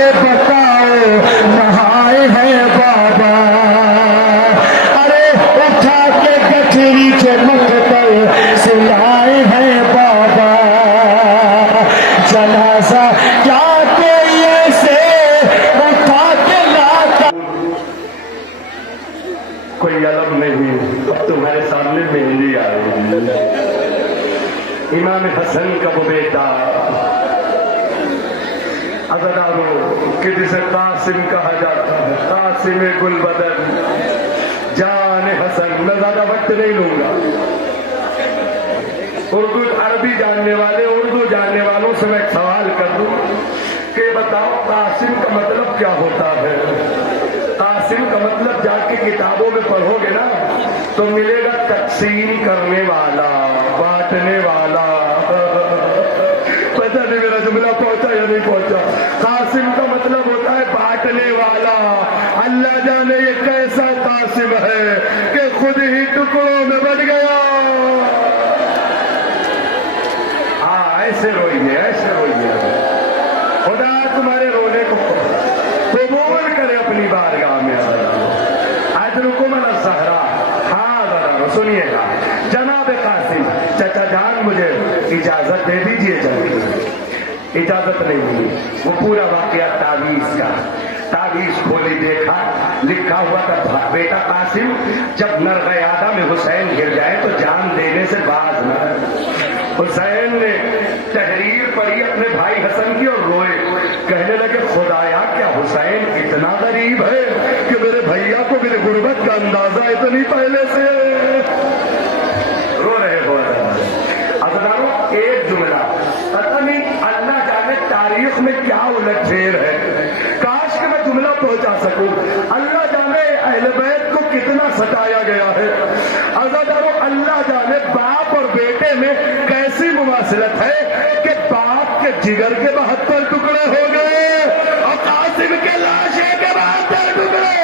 के बताओ नहाए हैं बाबा, अरे उठा के गठरी के मुख पर सिलाए हैं बाबा, जनाजा क्या कोई ऐसे उठा के लाता। कोई अलग नहीं, अब तुम्हारे सामने मेहंदी आएगी। इमाम हसन का वो बेटा अज़दारो कि जिसे कासिम कहा जाता है, कासिम गुलबदन जान हसन। मैं ज्यादा वक्त नहीं लूंगा। उर्दू अरबी जानने वाले, उर्दू जानने वालों से मैं एक सवाल कर दूं कि बताओ कासिम का मतलब क्या होता है? कासिम का मतलब जाके किताबों में पढ़ोगे ना तो मिलेगा तकसीम करने वाला, बांटने वाला। पता नहीं मेरा जुमला पहुंचा या नहीं पहुंचा। कासिम का मतलब होता है बांटने वाला। अल्लाह जाने ये कैसा कासिम है कि खुद ही टुकड़ों में बट गया। हाँ, ऐसे रोइए, ऐसे रोइए। खुदा तुम्हारे रोने को कबूल करे अपनी बारगाह में। आज रुकुम अल-ज़हरा, हाँ जरा सुनिएगा। जनाब कासिम, चाचा जान मुझे इजाजत दे दीजिए। जल्दी इजाजत नहीं मिली। वो पूरा वाकया तावीज का, तावीज खोली देखा, लिखा हुआ था बेटा कासिम जब नरगयादा में हुसैन गिर जाए तो जान देने से बाज न। हुसैन ने तहरीर पढ़ी अपने भाई हसन की और रोए, कहने लगे खुदाया क्या हुसैन इतना गरीब है कि मेरे भैया को मेरी गुर्बत का अंदाजा इतनी पहले से। रो रहे हो अज़दारो। एक जुमला, पता नहीं अल्लाह जाने तारीख में क्या उलटफेर है। काश कि मैं जुमला पहुंचा सकूं। अल्लाह जाने अहले बैत को कितना सताया गया है। अज़दारो, अल्लाह जाने बाप और बेटे में कैसी मुमासिलत है कि बाप के जिगर के 72 टुकड़े हो गए और कासिम के लाशे के 72 टुकड़े।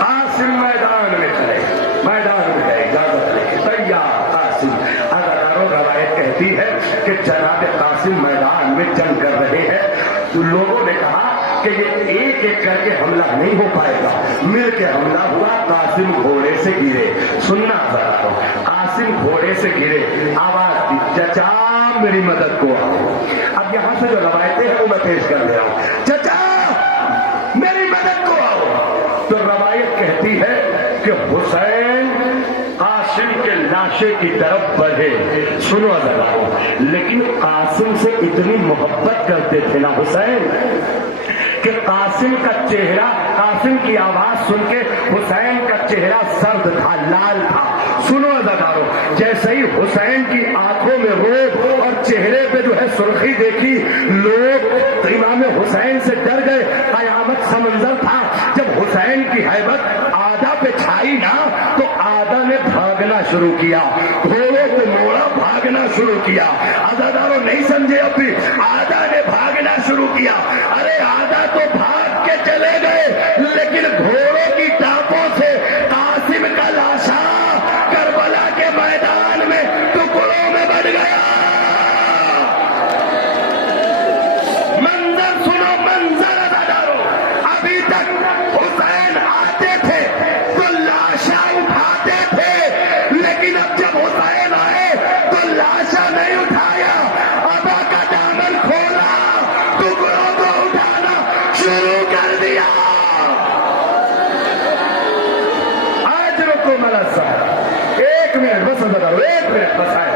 कासिम मैदान में खड़े, मैदान में गए, इजाजत लेके तैयार कासिम। अज़दारो, रवायत कहती है कि जनाब कासिम मैदान में जंग कर रहे हैं। तो लोगों ने कहा कि ये एक एक करके हमला नहीं हो पाएगा, मिल के हमला हुआ। कासिम घोड़े से गिरे। सुनना जरा, कासिम घोड़े से गिरे, आवाज दी चचा मेरी मदद को आओ। अब यहां से जो रवायतें हैं वो मैं पेश कर दे रहा हूं। चचा मेरी मदद को आओ। तो रवायत कहती है कि हुसैन कासिम के लाशे की तरफ बढ़े। सुनो जरा, लेकिन कासिम से इतनी मोहब्बत करते थे ना हुसैन कि कासिम का चेहरा, कासिम की आवाज सुन के हुसैन का चेहरा सर्द था, लाल था। सुनो अज़दारो, जैसे ही हुसैन की आंखों में रोब और चेहरे पे जो है सुर्खी देखी, लोग इमाम हुसैन से डर गए। कयामत सा मंजर था जब हुसैन की हैबत आधा पे छाई ना तो आधा ने भागना शुरू किया, घोड़ों को मोड़ा, भागना शुरू किया। अज़दारो नहीं समझे अभी, आधा ने भागना शुरू किया। अरे आधा तो भाग के चले गए, लेकिन घोड़ों की टापों से कासिम का लाशा करबला के मैदान में टुकड़ों में बढ़ गया। मंजर सुनो, मंजर अज़दारो। अभी तक हुसैन आते थे तो लाशा उठाते थे, लेकिन अब जब हुसैन आए तो लाशा नहीं उठाया, अबा का दामन खोला, टुकड़ों को उठाना शुरू कर दिया। आज रुको मलसा, एक मिनट बस अज़दारो, एक मिनट बस आए,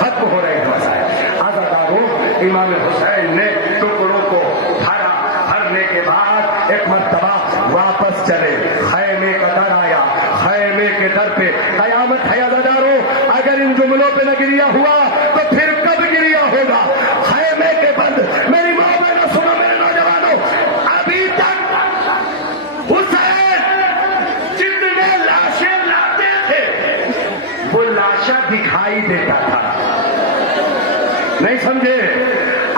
खत्म हो रहे हैं बस आए। अज़दारो, इमाम हुसैन ने टुकड़ों को भरा, भरने के बाद एक मर्तबा वापस चले। खैमे का दर आया, खैमे के दर पे कयामत है अज़दारो। अगर इन जुमलों पे न गिरिया हुआ तो फिर कब गिरिया होगा? खैमे के बंद, मेरी माँ बहनों सुनो, मेरे नौजवानों, अभी तक हुसैन जितने लाशें लाते थे वो लाशा दिखाई देता था। नहीं समझे?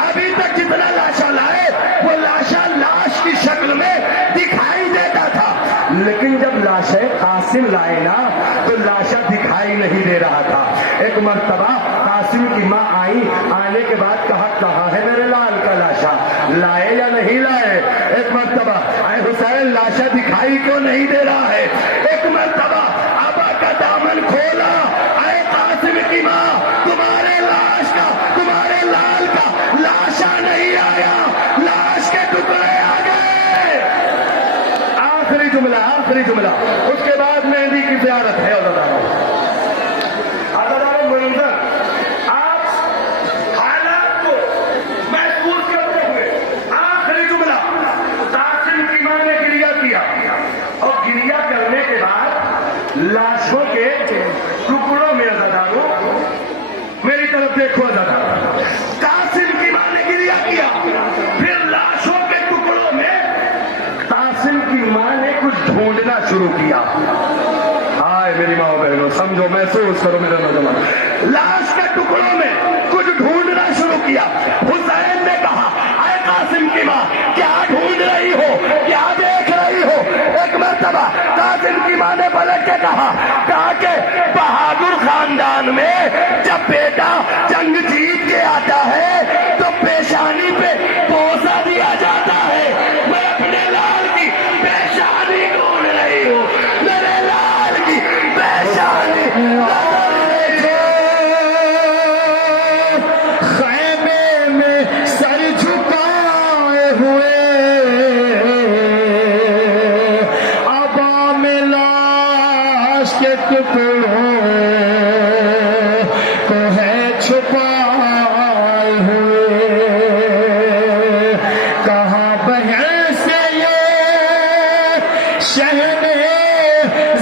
अभी तक जितना लाशा लाए वो लाशा लाश की शक्ल में दिखाई देता था, लेकिन जब लाशें कासिम लाए ना तो लाशा दिखाई नहीं दे रहा था। एक मर्तबा कासिम की माँ आई, आने के बाद कहा कहाँ है मेरे लाल का लाशा? لائے یا نہیں لائے؟ ایک مرتبہ اے حسین لاشا دکھائی کیوں نہیں دے رہا ہے؟ ایک مرتبہ آبا کا دامن کھولا، اے قاسم کی ماں تمہارے لاش کا، تمہارے لال کا لاشا نہیں آیا، لاش کے ٹکڑے آ گئے۔ آخری جملہ، آخری جملہ، اس کے بعد مہندی کی زیارت ہے عزیزانو۔ عزیزانو منظر آپ حالات کو محسوس کرتے ہوئے آخری جملہ، قاسم کی ماں نے گریہ کیا اور گریہ کرنے کے بعد لاشوں کے ٹکڑوں میں عزیزانو، میری طرف دیکھو عزیزانو، قاسم کی ماں نے گریہ کیا، پھر لاشوں کے ٹکڑوں میں قاسم کی ماں نے کچھ ڈھونڈنا شروع کیا۔ ہائے میری ماں بہنوں، سمجھو، محسوس کرو میرے نوجوان، لاش کے ٹکڑوں میں کچھ ڈھونڈنا شروع کیا۔ حسین نے کہا اے قاسم کی ماں کیا ڈھونڈ رہی ہو، کیا دیکھ رہی ہو؟ ایک مرتبہ قاسم کی ماں نے پلٹ کے کہا کہ بہادر خاندان میں جب بیٹا جنگ جیت کے آتا ہے تو پیشانی پہ بوسہ دیا جاتا ہے۔ میں اپنے لال کی پیشانی ڈھونڈ رہی ہوں، میرے لال کی پیشانی خیمے میں سر جھکائے ہوئے عوام لاش کے ٹکڑوں کو ہے چھپائے ہوئے، کہاں بہن سے یہ شہر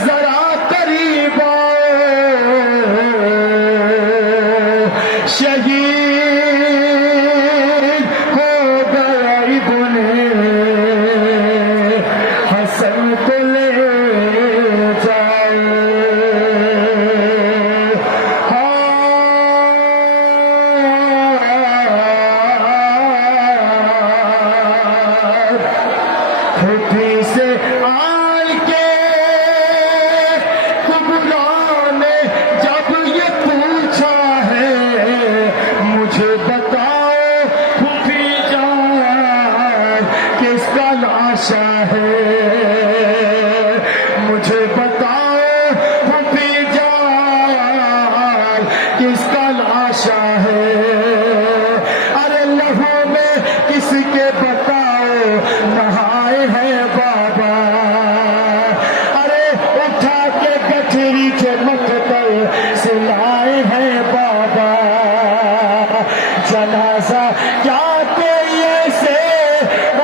ذرا قریب آؤ، شہید ہو گیا ابن حسن کو لے جاؤ۔ خودی سے آل کے کبرا نے جب یہ پوچھا ہے، مجھے بتاؤ خفی جان کس کا لاشا ہے، مجھے بتاؤ خفی جان کس کا لاشا ہے۔ ارے لہو میں کس کے بتاؤ نہائے ہیں بابا، ارے اٹھا کے گٹھری کے مقتل سے لائے ہیں بابا، جنازہ کیا کوئی ایسے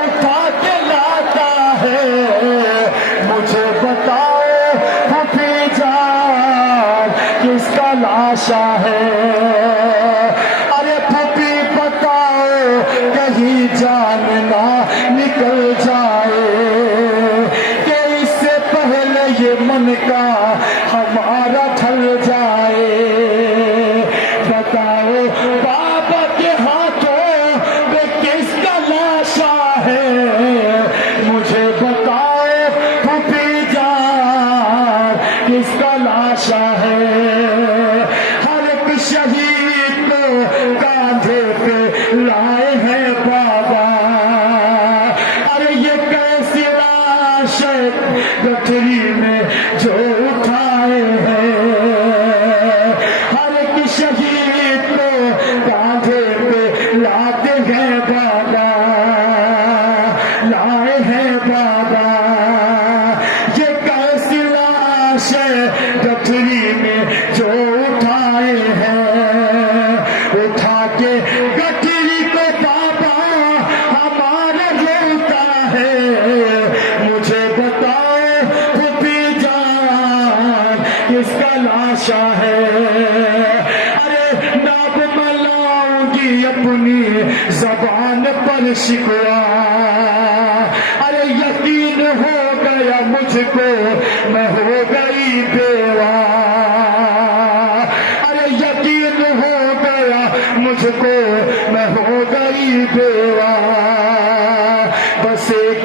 اٹھا کے لاتا ہے، مجھے بتاؤ پھوپھی جان کس کا لاشا ہے۔ ارے پھوپھی بتاؤ کہیں جان نہ نکل جائے کہ اس سے پہلے یہ من کا ہمارا ڈھل جائے، بتاؤ بابا کے ہاتھوں میں کس کا لاشا ہے، مجھے بتاؤ پھوپھی جان کس کا لاشا ہے۔ ہر ایک شہید کو کاندھے پہ لائے ہیں بابا، ارے یہ کیسی لاش ہے گٹھری میں جو اٹھائے ہیں، ہر ایک شہید کو کاندھے پہ لاتے ہیں بابا، لائے ہیں بابا، یہ کیسی لاش ہے گٹھری میں جو اٹھائے ہیں، اٹھا کے گٹھری کو بابا ہمارا روتا ہے، مجھے بتاؤ پھوپھی جان کس کا لاشا ہے۔ ارے ناب ملاؤں گی اپنی زبان پر شکوا، ارے یقین ہو گیا مجھ کو میں ہو گئی بیوہ، ارے یقین ہو گیا مجھ کو میں ہو گئی بیوہ، بس ایک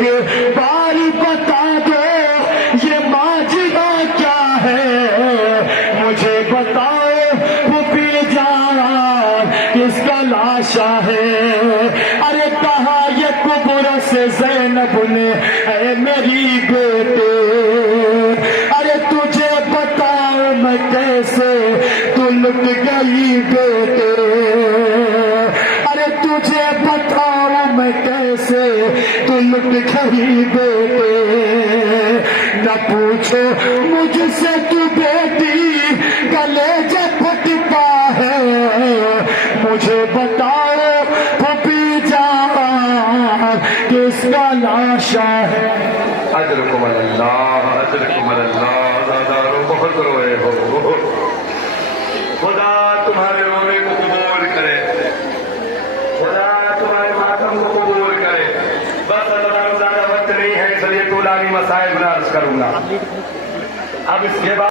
باری بتا دو یہ ماجرا کیا ہے، مجھے بتاؤ پھوپھی جان کس کا لاشا ہے۔ ارے کہاں یہ से ज़ैनब ने ऐ मेरी बेटे, अरे तुझे बताऊं मैं कैसे तू लुट गई बेटे, अरे तुझे बताऊं मैं कैसे तू लुट गई बेटे, न पूछो मुझसे तू बेटी कलेजा फटता है, मुझे बताओ पपी जान किसका लाशा है। अजरकुम अल्लाह, अजरकुम अल्लाह। ज़ादारो बहुत रोए हो, खुदा तुम्हारे रोने को कबूल करे, खुदा तुम्हारे मातम को कबूल करे। बस ज़्यादा वक्त नहीं है, इसलिए तूलानी मसाइल में अर्ज करूंगा। अब इसके बाद